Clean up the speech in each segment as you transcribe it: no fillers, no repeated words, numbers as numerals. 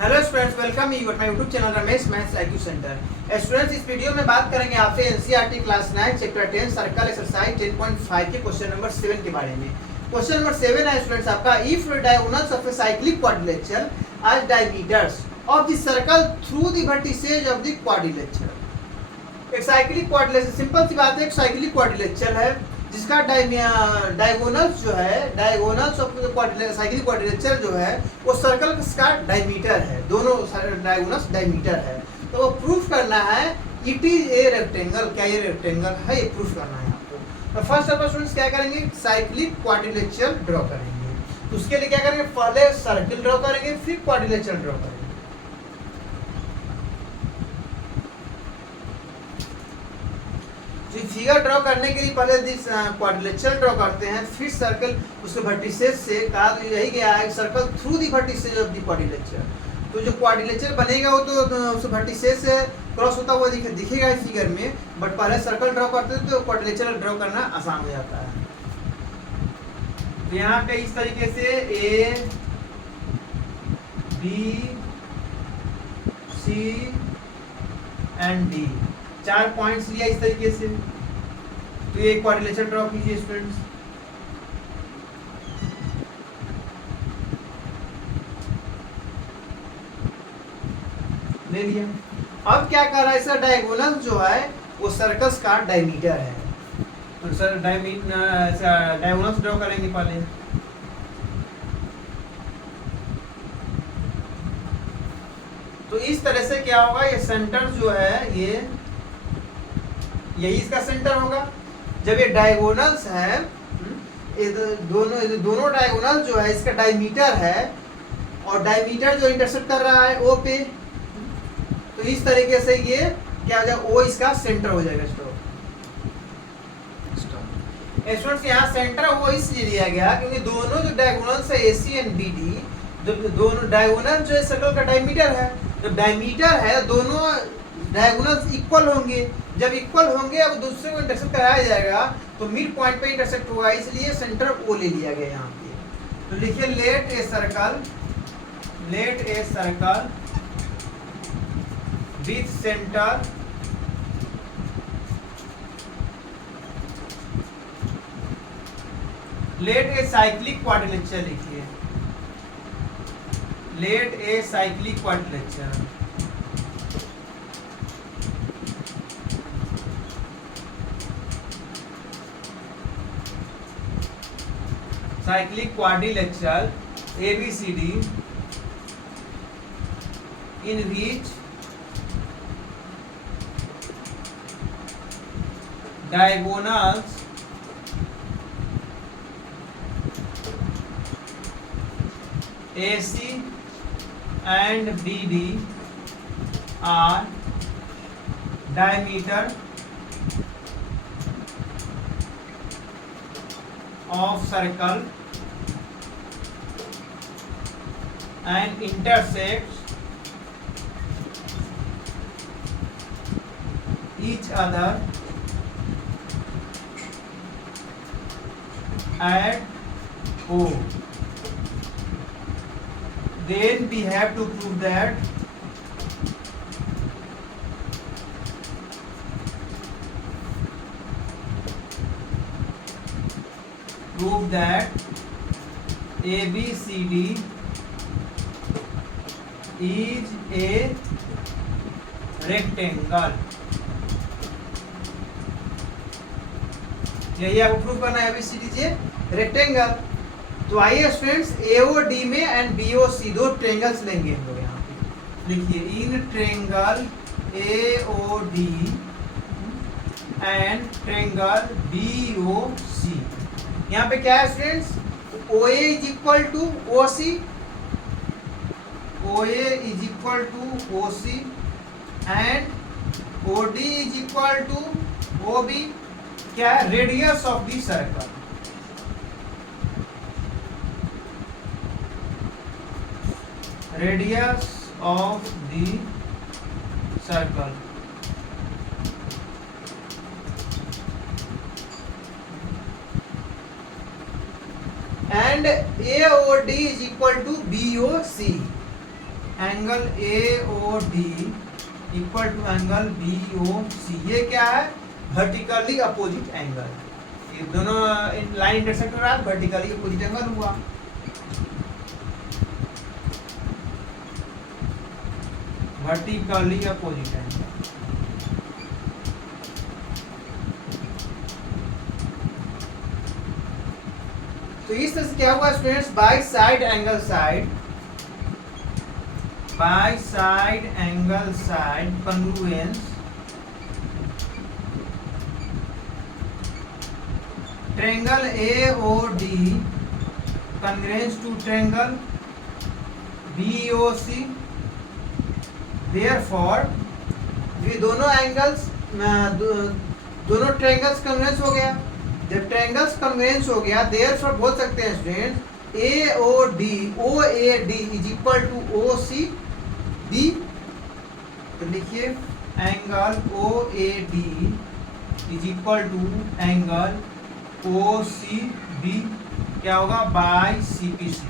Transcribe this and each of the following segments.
Hello students, welcome you my YouTube channel Ramesh maths IQ centre. Students, इस video में बात करेंगे आपसे NCERT class 9 chapter 10 circle exercise 10.5 के क्वेश्चन नंबर 7 के बारे में। क्वेश्चन नंबर 7 है स्टूडेंट्स आपका, if diagonals of a cyclic quadrilateral are diameters of the circle through the vertices of the quadrilateral. एक साइक्लिक क्वाड्रिलेटरल, सिंपल सी बात है, एक साइक्लिक क्वाड्रिलेटरल है जिसका डायगोनल्स जो है, डायगोनल्स ऑफ साइक्लिक क्वाड्रिलेटरल जो है वो सर्कल का डायमीटर है, दोनों डायगोनल्स डायमीटर है। तो वो प्रूफ करना है इट इज ए रेक्टेंगल। क्या ये रेक्टेंगल है, ये प्रूफ करना है आपको। तो फर्स्ट ऑफ ऑल स्टूडेंट्स क्या करेंगे, साइक्लिक क्वाड्रिलेटरल ड्रॉ करेंगे। तो उसके लिए क्या करेंगे, पहले सर्किल ड्रॉ करेंगे फिर क्वाड्रिलेटरल ड्रॉ करेंगे। फिगर ड्रॉ करने के लिए पहले क्वाड्रिलेटरल ड्रॉ करते हैं, फिर सर्कल उसके वर्टिसेज से कहा, तो यही गया है circle through the vertices of the quadrilateral. तो जो क्वाड्रिलेटरल बनेगा वो तो उस वर्टिसेज से क्रॉस होता हुआ दिखेगा इस फिगर में, बट पहले सर्कल ड्रॉ करते हैं तो क्वाड्रिलेटरल ड्रॉ करना आसान हो जाता है। तो यहाँ पे इस तरीके से A B C and D 4 points लिया इस तरीके से। तो ये क्वाड्रिलेटरल ड्रॉ कीजिए स्टूडेंट्स। ले लिया। अब क्या कर रहा है, इसका डायगोनल जो है वो सर्कल्स का डायमीटर है। तो सर डायगोनल्स ड्रॉ करेंगे पहले। तो इस तरह से क्या होगा, ये सेंटर जो है ये यही इसका सेंटर होगा। जब ये डायगोनल्स है, दोनों डायगोनल जो है इसका डायमीटर है, और डायमीटर जो इंटरसेक्ट कर रहा है ओ पे, तो इस तरीके से ये क्या हो जाएगा, ओ इसका सेंटर हो जाएगा। स्टूडेंट्स यहाँ सेंटर वो इसलिए लिया गया क्योंकि दोनों जो डायगोनल्स है AC एंड BD, जब दोनों डायगोनल जो है सर्कल का डायमीटर है, जब डायमीटर है दोनों डायगोनल्स इक्वल होंगे। जब इक्वल होंगे, अब दूसरे को इंटरसेक्ट कराया जाएगा तो मिड पॉइंट पे इंटरसेक्ट होगा, इसलिए सेंटर ओ ले लिया गया यहाँ पे। तो लिखिए let a circle with centre let a cyclic quadrilateral. लिखिए let a cyclic quadrilateral ABCD in which diagonals AC and BD are diameter of circle and intersects each other at O. Then we have to prove that ABCD is a rectangle। यही आपको prove करना है, ABCD जे rectangle. तो आइए students, AOD में and BOC दो triangles लेंगे हम लोग। यहाँ पे लिखिए in triangle AOD and triangle BOC। यहाँ पे क्या है students, OA is equal to OC, OA is equal to OC and OD is equal to OB। क्या है, radius of the circle. Radius of the circle. and AOD is equal to BOC angle A O D equal to angle B O सी। ये क्या है? Vertically opposite angle. ये दोनों line intersect हो रहा है, वर्टिकली अपोजिट एंगल हुआ। Vertically opposite angle. तो इस तरह से क्या हुआ students, by side angle side, by side angle side congruence triangle A O D congruence to triangle B O C. Therefore ये दोनों एंगल्स दोनों ट्रायंगल्स कंग्रुएंस हो गया। जब ट्रायंगल्स कंग्रुएंस हो गया, देयरफॉर बोल सकते हैं student A O A D is equal to O C B. तो लिखिए angle O A D is equal to angle O C B. क्या होगा? By C P C.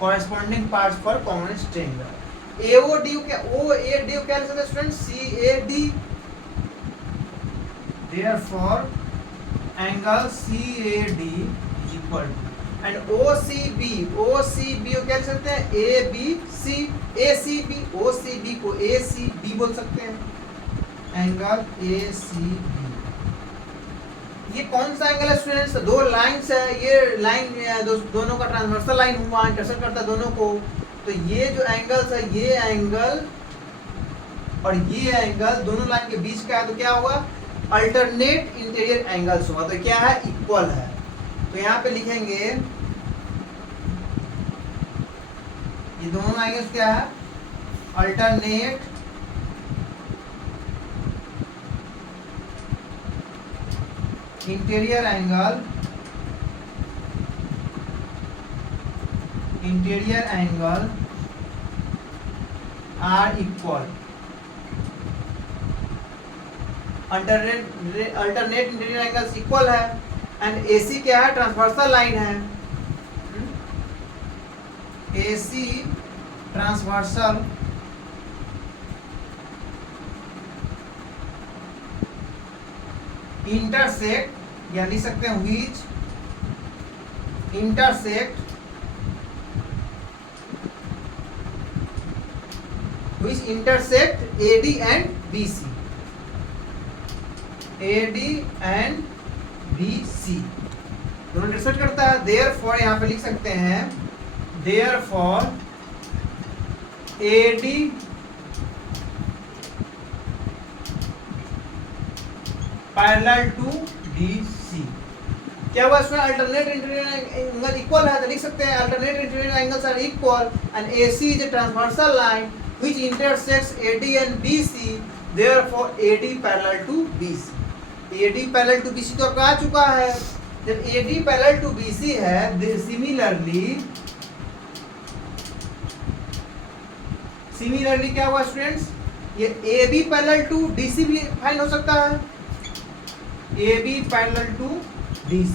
Corresponding parts for common triangle. A O D क्या लिख सकते हैं student? C A D. Therefore, angle CAD is equal to and OCB को क्या लिख सकते हैं? ABC ACB। OCB को ACB बोल सकते हैं। एंगल ACB ये कौन सा एंगल है स्टूडेंट्स? दो लाइंस है, ये लाइन दोनों का ट्रांसवर्सल लाइन हुआ, इंटरसेक्ट करता है दोनों को। तो ये जो एंगल्स है, ये एंगल और ये एंगल दोनों लाइन के बीच का है। तो क्या होगा? अल्टरनेट इंटीरियर एंगल्स होगा। तो क्या है? इक्वल है। तो यहाँ पे लिखेंगे ये दोनों एंगल्स क्या है? Alternate interior angle are equal. Alternate interior angles equal है। एंड AC क्या है? ट्रांसवर्सल लाइन है। AC ट्रांसवर्सल इंटरसेक्ट, या लिख सकते हैं which intersect AD and BC। AD and BC दोनों इंटरसेक्ट करता है। देयरफॉर यहाँ पे लिख सकते हैं therefore AD parallel to BC। क्या हुआ इसमें? अल्टरनेट इंटीरियर एंगल इक्वल है। तो लिख सकते हैं alternate interior angles are equal and AC is a transversal line which intersects AD and BC। Therefore AD parallel to BC। AD parallel to BC तो आपको आ चुका है। जब AD पैरेलल टू BC है, सिमिलरली क्या हुआ स्टूडेंट्स? ये AB पैरेलल टू DC भी फाइंड हो सकता है। AB parallel to DC।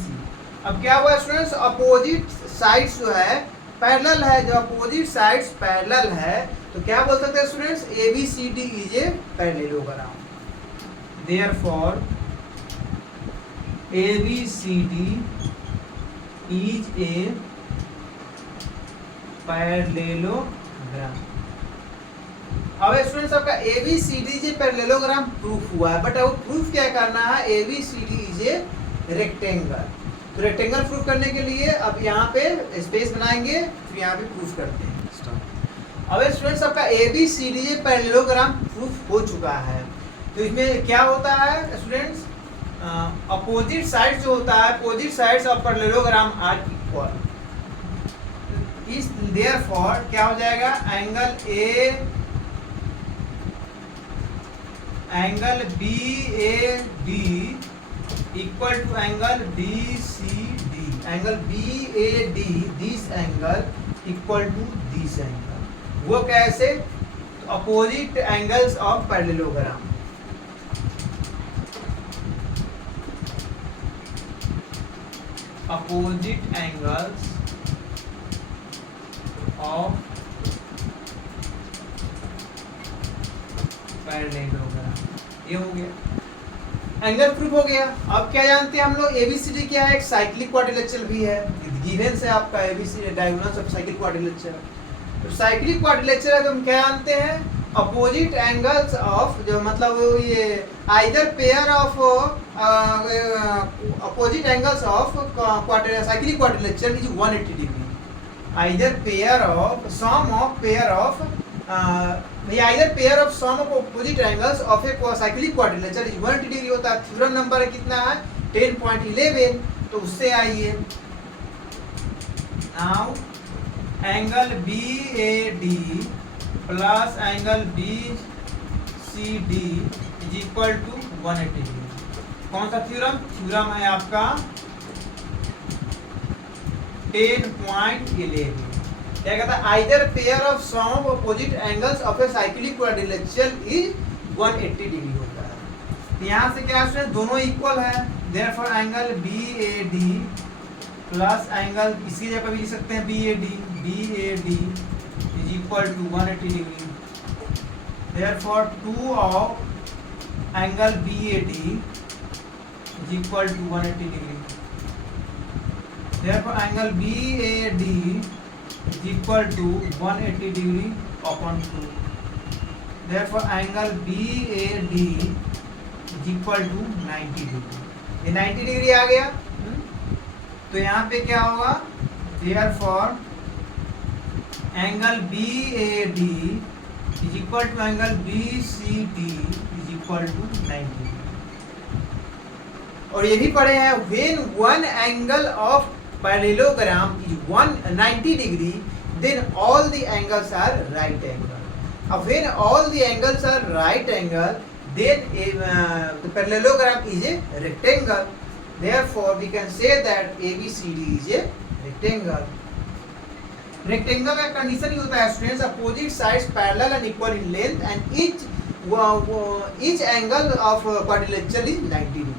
अब क्या हुआ स्टूडेंट्स? अपोजिट साइड्स जो है पैरेलल है। जब अपोजिट साइड्स पैरेलल है तो क्या बोल सकते हैं students? ABCD is a parallelogram. Therefore ABCD is a parallelogram। अब स्टूडेंट्स आपका ABCD is a parallelogram proof हुआ है, बट अब प्रूफ क्या करना है? ABCD is a rectangle. तो रेक्टेंगल प्रूफ करने के लिए अब यहाँ पे स्पेस बनाएंगे, फिर यहाँ पे प्रूफ करते हैं। अब स्टूडेंट्स आपका ABCD is a parallelogram proof हो चुका है। तो इसमें क्या होता है स्टूडेंट्स? अपोजिट साइड जो होता है, opposite sides of parallelogram are equal. इस देयरफॉर क्या हो जाएगा? Angle BAD equal to angle BCD। Angle BAD this angle equal to this angle. वो कैसे? Opposite angles of parallelogram. opposite angles of parallelogram, ये हो गया एंगल प्रूफ हो गया। अब क्या जानते हैं हम लोग, एबीसीडी क्या है, एक साइक्लिक क्वाड्रिलेटरल भी है, गिवन से आपका ABCD diagonals of cyclic quadrilateral. तो साइक्लिक क्वाड्रिलेटरल है तो हम क्या जानते हैं, अपोजिट एंगल्स ऑफ, जो मतलब ये either pair of opposite angles of cyclic quadrilateral is 180 degree. Either pair of sum of pair of either pair of sum of opposite angles of a cyclic quadrilateral is 180 degree होता है। Theorem number है कितना है 10.11, तो उससे आइए now angle BAD plus angle BCD is equal to 180 degree. कौन सा थ्योरम, थ्योरम है आपका 10.11। क्या कहता है, either pair of sum of opposite angles of a cyclic quadrilateral is 180 degree होता है। तो यहाँ से क्या है, दोनों इक्वल है, therefore angle BAD plus angle, इसकी जगह भी लिख सकते हैं BAD is equal to 180 degree. Therefore 2 of angle BAD is equal to 180 degree. Therefore angle BAD is equal to 180 degree upon 2। Therefore angle BAD is equal to 90 degree. ये 90 degree आ गया। तो यहाँ पे क्या होगा, therefore angle BAD is equal to angle BCD is equal to 90। और ये भी पढ़े हैं, when one angle of parallelogram is 190 degree then all the angles are right angle. अब when all the angles are right angle then the parallelogram is a rectangle, therefore we can say that ABCD is a rectangle. Rectangle का condition ही होता है students, opposite sides parallel and equal in length and each angle of quadrilateral is 90 degree.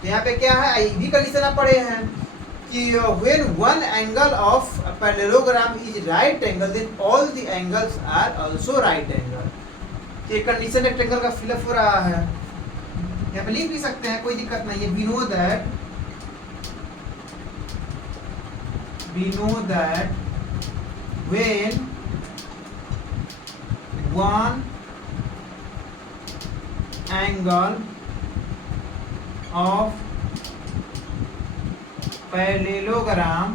तो यहाँ पे क्या है, ये भी कंडीशन आप पढ़े हैं कि when one angle of parallelogram is right angle then all the angles are also right angle। ये कंडीशन रेक्टेंगल का फिलअप हो रहा है, यहाँ पे लिख भी सकते हैं, कोई दिक्कत नहीं है। we know that when one angle of parallelogram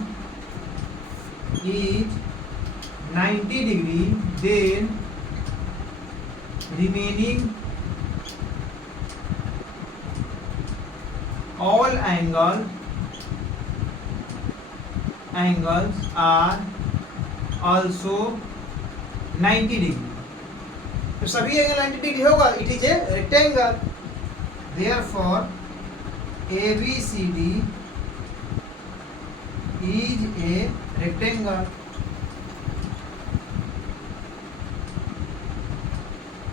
is 90 degree then remaining all angles are also 90 degree। तो सभी एंगल 90 डिग्री होगा, it is a rectangle. therefore ABCD is a rectangle।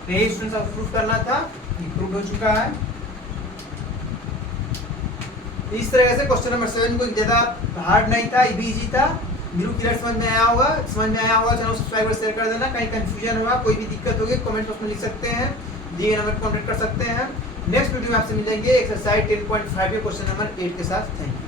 यही स्टूडेंट्स प्रूफ करना था, प्रूफ हो चुका है। इस तरह से क्वेश्चन नंबर 7 को ज्यादा हार्ड नहीं था, ये भी इजी था। वीडियो क्लियर समझ में आया होगा, चैनल सब्सक्राइब और शेयर कर देना। कहीं कंफ्यूजन हुआ, कोई भी दिक्कत होगी कमेंट बॉक्स में लिख सकते हैं, दिए नंबर पर कॉन्टैक्ट कर सकते हैं। नेक्स्ट वीडियो में आपसे मिलेंगे एक्सरसाइज 10.5 के क्वेश्चन नंबर 8 के साथ। Thank you.